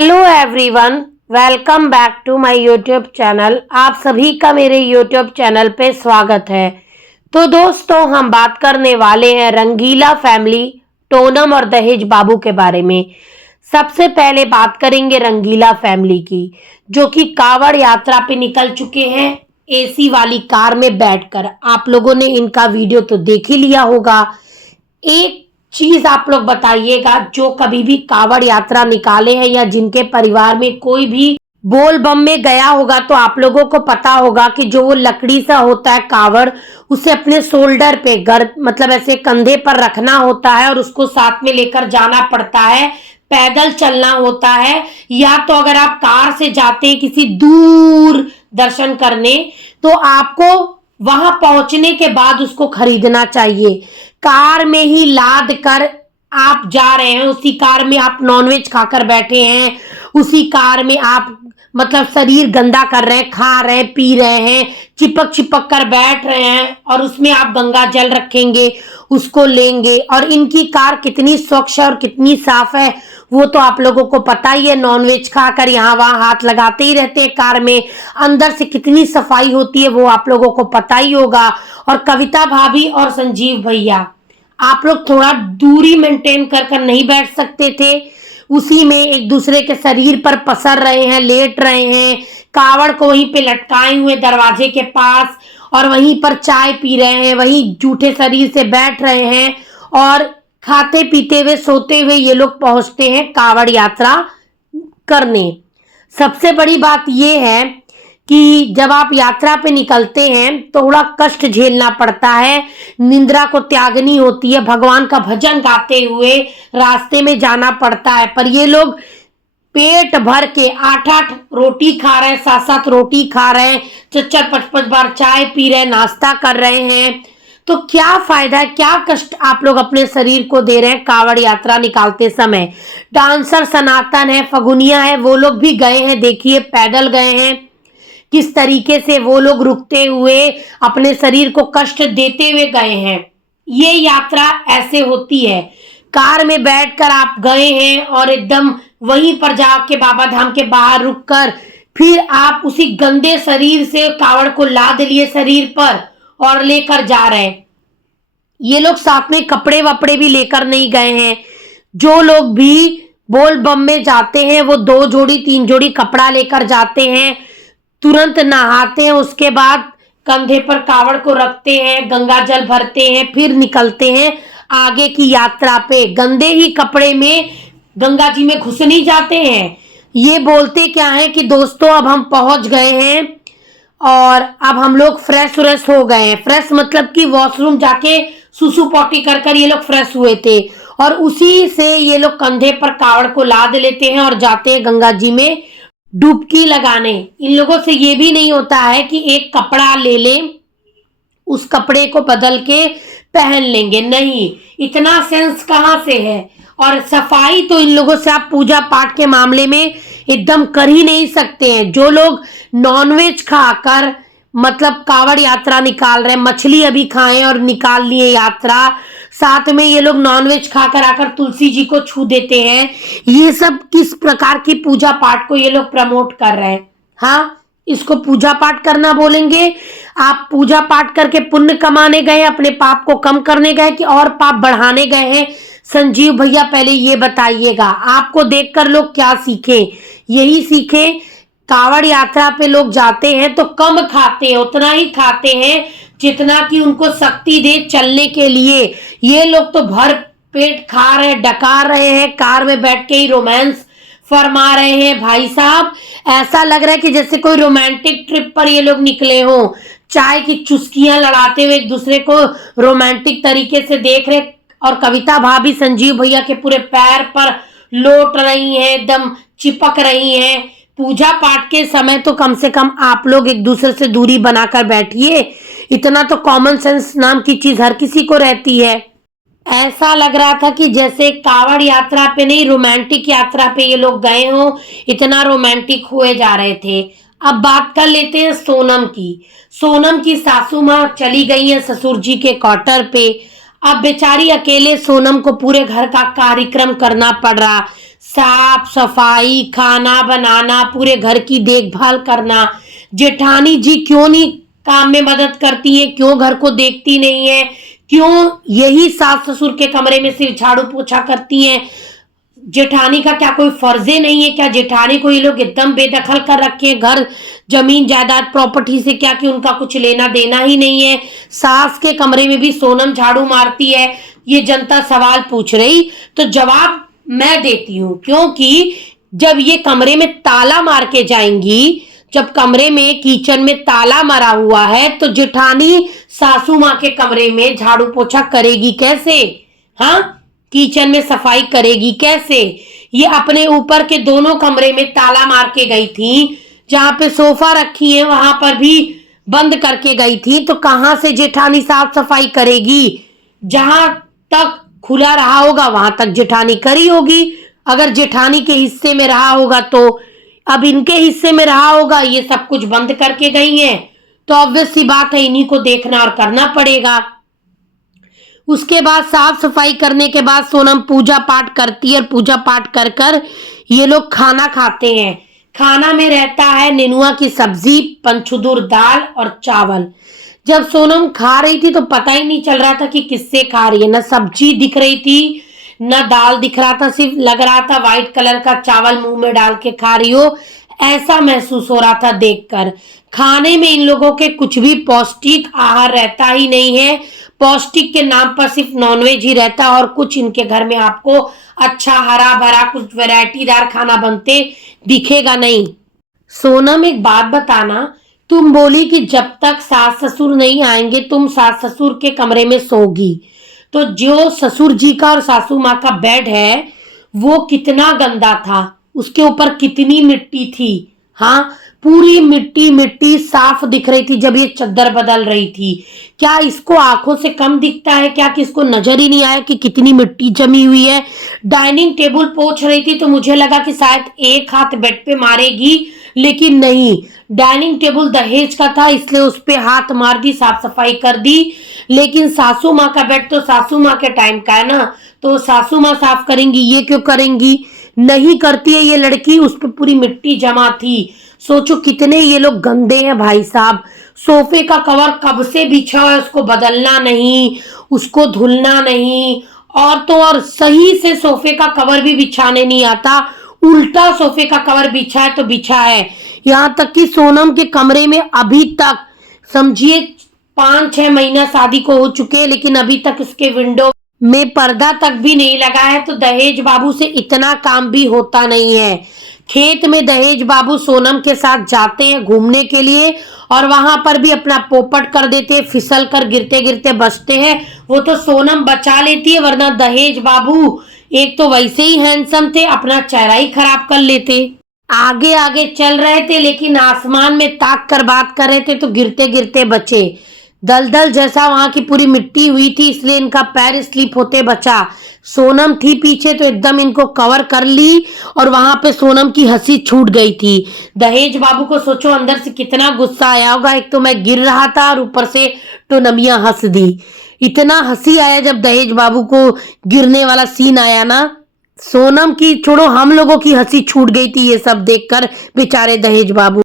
Hello everyone, welcome back to my YouTube channel. आप सभी का मेरे यूट्यूब चैनल पे स्वागत है। तो दोस्तों, हम बात करने वाले हैं रंगीला फैमिली, टोनम और दहेज बाबू के बारे में। सबसे पहले बात करेंगे रंगीला फैमिली की, जो कि कावड़ यात्रा पे निकल चुके हैं एसी वाली कार में बैठकर। आप लोगों ने इनका वीडियो तो देख ही लिया होगा। एक चीज आप लोग बताइएगा, जो कभी भी कावड़ यात्रा निकाले हैं या जिनके परिवार में कोई भी बोल बम में गया होगा, तो आप लोगों को पता होगा कि जो वो लकड़ी सा होता है कावड़, उसे अपने शोल्डर पे मतलब ऐसे कंधे पर रखना होता है और उसको साथ में लेकर जाना पड़ता है। पैदल चलना होता है, या तो अगर आप कार से जाते हैं किसी दूर दर्शन करने, तो आपको वहां पहुंचने के बाद उसको खरीदना चाहिए। कार में ही लाद कर आप जा रहे हैं, उसी कार में आप नॉनवेज खाकर बैठे हैं, उसी कार में आप मतलब शरीर गंदा कर रहे हैं, खा रहे हैं, पी रहे हैं, चिपक चिपक कर बैठ रहे हैं, और उसमें आप गंगा जल रखेंगे, उसको लेंगे। और इनकी कार कितनी स्वच्छ है और कितनी साफ है वो तो आप लोगों को पता ही है। नॉनवेज खाकर यहाँ वहां हाथ लगाते ही रहते हैं कार में, अंदर से कितनी सफाई होती है वो आप लोगों को पता ही होगा। और कविता भाभी और संजीव भैया, आप लोग थोड़ा दूरी मेंटेन कर कर नहीं बैठ सकते थे? उसी में एक दूसरे के शरीर पर पसर रहे हैं, लेट रहे हैं, कावड़ को वहीं पे लटकाए हुए दरवाजे के पास, और वहीं पर चाय पी रहे हैं, वहीं जूठे शरीर से बैठ रहे हैं, और खाते पीते हुए सोते हुए ये लोग पहुंचते हैं कावड़ यात्रा करने। सबसे बड़ी बात यह है कि जब आप यात्रा पे निकलते हैं तो थोड़ा कष्ट झेलना पड़ता है, निंद्रा को त्यागनी होती है, भगवान का भजन गाते हुए रास्ते में जाना पड़ता है। पर ये लोग पेट भर के 8-8 रोटी खा रहे हैं, 7-7 रोटी खा रहे हैं, 4-4 5-5 बार चाय पी रहे हैं, नाश्ता कर रहे हैं। तो क्या फायदा है, क्या कष्ट आप लोग अपने शरीर को दे रहे हैं कावड़ यात्रा निकालते समय। डांसर सनातन है, फगुनिया है, वो लोग भी गए हैं, देखिए पैदल गए हैं, किस तरीके से वो लोग रुकते हुए अपने शरीर को कष्ट देते हुए गए हैं। ये यात्रा ऐसे होती है, कार में बैठकर आप गए हैं और एकदम वहीं पर जाके बाबा धाम के बाहर रुककर फिर आप उसी गंदे शरीर से कावड़ को लाद लिए शरीर पर और लेकर जा रहे हैं। ये लोग साथ में कपड़े वपड़े भी लेकर नहीं गए हैं। जो लोग भी बोल बम में जाते हैं वो 2 जोड़ी 3 जोड़ी कपड़ा लेकर जाते हैं, तुरंत नहाते हैं, उसके बाद कंधे पर कावड़ को रखते हैं, गंगा जल भरते हैं, फिर निकलते हैं आगे की यात्रा पे। गंदे ही कपड़े में गंगा जी में घुस नहीं जाते हैं। ये बोलते क्या है कि दोस्तों अब हम पहुंच गए हैं और अब हम लोग फ्रेश व्रेश हो गए हैं। फ्रेश मतलब कि वॉशरूम जाके सुसु पॉटी कर कर ये लोग फ्रेश हुए थे, और उसी से ये लोग कंधे पर कावड़ को लाद लेते हैं और जाते हैं गंगा जी में डुबकी लगाने। इन लोगों से ये भी नहीं होता है कि एक कपड़ा ले लें, उस कपड़े को बदल के पहन लेंगे, नहीं, इतना सेंस कहाँ से है। और सफाई तो इन लोगों से आप पूजा पाठ के मामले में एकदम कर ही नहीं सकते हैं। जो लोग नॉनवेज खाकर मतलब कावड़ यात्रा निकाल रहे हैं, मछली अभी खाएं और निकाल लिए यात्रा, साथ में ये लोग नॉनवेज खाकर आकर तुलसी जी को छू देते हैं। ये सब किस प्रकार की पूजा पाठ को ये लोग प्रमोट कर रहे हैं? हाँ, इसको पूजा पाठ करना बोलेंगे? आप पूजा पाठ करके पुण्य कमाने गए, अपने पाप को कम करने गए कि और पाप बढ़ाने गए हैं? संजीव भैया पहले ये बताइएगा, आपको देखकर लोग क्या सीखें? यही सीखें, कावड़ यात्रा पे लोग जाते हैं तो कम खाते हैं, उतना ही खाते हैं जितना कि उनको शक्ति दे चलने के लिए। ये लोग तो भर पेट खा रहे हैं, डकार रहे हैं, कार में बैठ के ही रोमांस फरमा रहे हैं। भाई साहब, ऐसा लग रहा है कि जैसे कोई रोमांटिक ट्रिप पर ये लोग निकले हों, चाय की चुस्कियां लड़ाते हुए एक दूसरे को रोमांटिक तरीके से देख रहे। और कविता भाभी संजीव भैया के पूरे पैर पर लोट रही हैं, एकदम चिपक रही हैं। पूजा पाठ के समय तो कम से कम आप लोग एक दूसरे से दूरी बनाकर बैठिए। इतना तो कॉमन सेंस नाम की चीज हर किसी को रहती है। ऐसा लग रहा था कि जैसे कावड़ यात्रा पे नहीं, रोमांटिक यात्रा पे ये लोग गए हों, इतना रोमांटिक हुए जा रहे थे। अब बात कर लेते हैं सोनम की। सोनम की सासू माँ चली गई है ससुर जी के क्वार्टर पे। अब बेचारी अकेले सोनम को पूरे घर का कार्यक्रम करना पड़ रहा। साफ सफाई, खाना बनाना, पूरे घर की देखभाल करना। जेठानी जी क्यों नहीं काम में मदद करती है, क्यों घर को देखती नहीं है, क्यों यही सास ससुर के कमरे में सिर्फ झाड़ू पोछा करती हैं? जेठानी का क्या कोई फर्जे नहीं है? क्या जेठानी को ये लोग एकदम बेदखल कर रखे हैं घर जमीन जायदाद प्रॉपर्टी से? क्या कि उनका कुछ लेना देना ही नहीं है? सास के कमरे में भी सोनम झाड़ू मारती है, ये जनता सवाल पूछ रही, तो जवाब मैं देती हूं। क्योंकि जब ये कमरे में ताला मार के जाएंगी, जब कमरे में किचन में ताला मारा हुआ है, तो जेठानी सासू माँ के कमरे में झाड़ू पोछा करेगी कैसे? हाँ, किचन में सफाई करेगी कैसे? ये अपने ऊपर के दोनों कमरे में ताला मार के गई थी, जहां पे सोफा रखी है वहां पर भी बंद करके गई थी, तो कहां से जेठानी साफ सफाई करेगी? जहां तक खुला रहा होगा वहां तक जेठानी करी होगी। अगर जेठानी के हिस्से में रहा होगा तो अब इनके हिस्से में रहा होगा, ये सब कुछ बंद करके गई हैं, तो ऑब्वियस सी बात है इन्हीं को देखना और करना पड़ेगा। उसके बाद साफ सफाई करने के बाद सोनम पूजा पाठ करती है, और पूजा पाठ कर कर ये लोग खाना खाते हैं। खाना में रहता है नेनुआ की सब्जी, पंचुदूर दाल और चावल। जब सोनम खा रही थी तो पता ही नहीं चल रहा था कि किससे खा रही है, ना सब्जी दिख रही थी ना दाल दिख रहा था, सिर्फ लग रहा था व्हाइट कलर का चावल मुंह में डाल के खा रही हो, ऐसा महसूस हो रहा था देखकर। खाने में इन लोगों के कुछ भी पौष्टिक आहार रहता ही नहीं है, पौष्टिक के नाम पर सिर्फ नॉनवेज ही रहता है, और कुछ इनके घर में आपको अच्छा हरा भरा कुछ वैरायटीदार खाना बनते दिखेगा नहीं। सोनम एक बात बताना, तुम बोली कि जब तक सास ससुर नहीं आएंगे तुम सास ससुर के कमरे में सोगी, तो जो ससुर जी का और सासू माँ का बेड है वो कितना गंदा था, उसके ऊपर कितनी मिट्टी थी। हाँ, पूरी मिट्टी मिट्टी साफ दिख रही थी जब ये चद्दर बदल रही थी। क्या इसको आंखों से कम दिखता है क्या कि इसको नजर ही नहीं आया कि कितनी मिट्टी जमी हुई है? डाइनिंग टेबल पोंछ रही थी तो मुझे लगा कि शायद एक हाथ बेड पे मारेगी, लेकिन नहीं, डाइनिंग टेबल दहेज का था इसलिए उस पे हाथ मार दी, साफ सफाई कर दी। लेकिन सासू माँ का बेड तो सासू माँ के टाइम का है ना, तो सासू माँ साफ करेंगी, ये क्यों करेंगी? नहीं करती है ये लड़की, उस पर पूरी मिट्टी जमा थी। सोचो कितने ये लोग गंदे हैं भाई साहब। सोफे का कवर कब से बिछा है, उसको बदलना नहीं, उसको धुलना नहीं, और तो और सही से सोफे का कवर भी बिछाने नहीं आता, उल्टा सोफे का कवर बिछा है तो बिछा है। यहाँ तक कि सोनम के कमरे में अभी तक समझिए 5-6 महीना शादी को हो चुके हैं, लेकिन अभी तक उसके विंडो में पर्दा तक भी नहीं लगा है, तो दहेज बाबू से इतना काम भी होता नहीं है। खेत में दहेज बाबू सोनम के साथ जाते हैं घूमने के लिए, और वहां पर भी अपना पोपट कर देते हैं, फिसल कर गिरते गिरते बचते हैं। वो तो सोनम बचा लेती है, वरना दहेज बाबू एक तो वैसे ही हैंडसम थे, अपना चेहरा ही खराब कर लेते। आगे आगे चल रहे थे लेकिन आसमान में ताक कर बात कर रहे थे, तो गिरते गिरते बचे। दलदल जैसा वहां की पूरी मिट्टी हुई थी, इसलिए इनका पैर स्लिप होते बचा। सोनम थी पीछे तो एकदम इनको कवर कर ली, और वहां पे सोनम की हंसी छूट गई थी। दहेज बाबू को सोचो अंदर से कितना गुस्सा आया होगा, एक तो मैं गिर रहा था और ऊपर से टोनमिया हंस दी। इतना हंसी आया जब दहेज बाबू को गिरने वाला सीन आया ना, सोनम की छोड़ो हम लोगों की हंसी छूट गई थी ये सब देखकर, बेचारे दहेज बाबू।